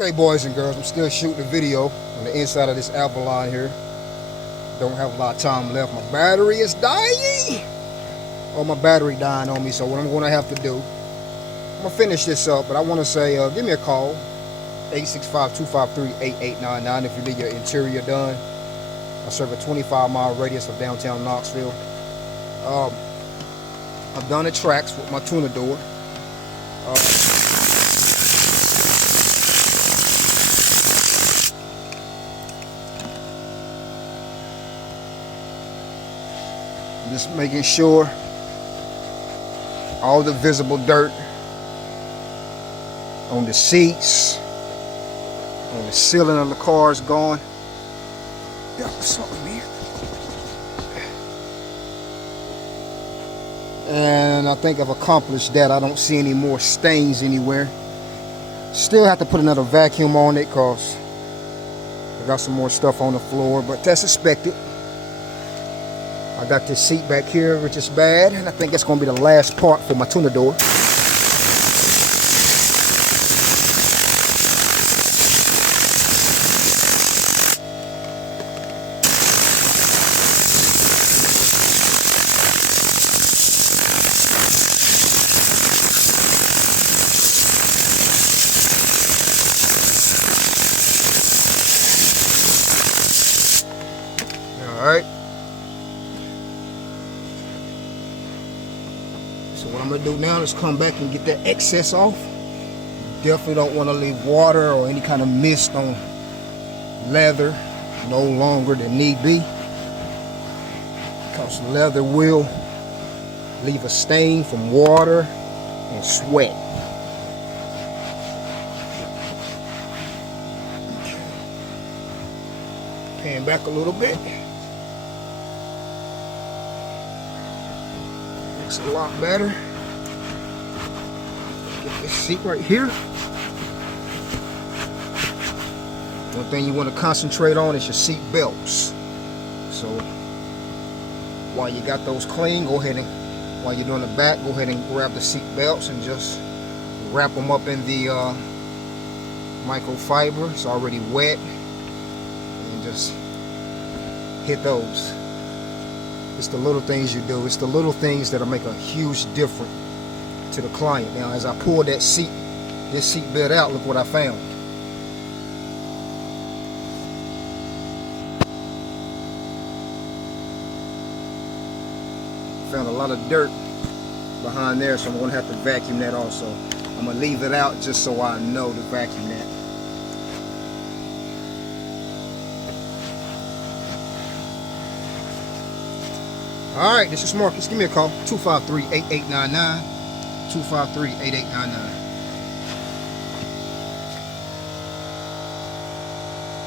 Hey boys and girls, I'm still shooting a video on the inside of this Avalon here. Don't have a lot of time left. My battery is dying. Oh, my battery dying on me, so what I'm going to have to do, I'm going to finish this up, but I want to say, give me a call, 865-253-8899 if you need your interior done. I serve a 25-mile radius of downtown Knoxville. I've done the tracks with my Tornador. Just making sure all the visible dirt on the seats, on the ceiling of the car is gone. Yeah, something here. And I think I've accomplished that. I don't see any more stains anywhere. Still have to put another vacuum on it because I got some more stuff on the floor, but that's expected. I got this seat back here, which is bad, and I think that's going to be the last part for my Tornador. All right. So what I'm going to do now is come back and get that excess off. Definitely don't want to leave water or any kind of mist on leather no longer than need be, because leather will leave a stain from water and sweat. Pan back a little bit. Looks a lot better. Get this seat right here. One thing you want to concentrate on is your seat belts. So while you got those clean, go ahead and, while you're doing the back, go ahead and grab the seat belts and just wrap them up in the microfiber. It's already wet. And just hit those. It's the little things you do. It's the little things that'll make a huge difference to the client. Now, as I pull that seat belt out, look what I found. Found a lot of dirt behind there, so I'm going to have to vacuum that also. I'm going to leave it out just so I know to vacuum that. All right, this is Marcus. Give me a call, 253-8899, 253-8899.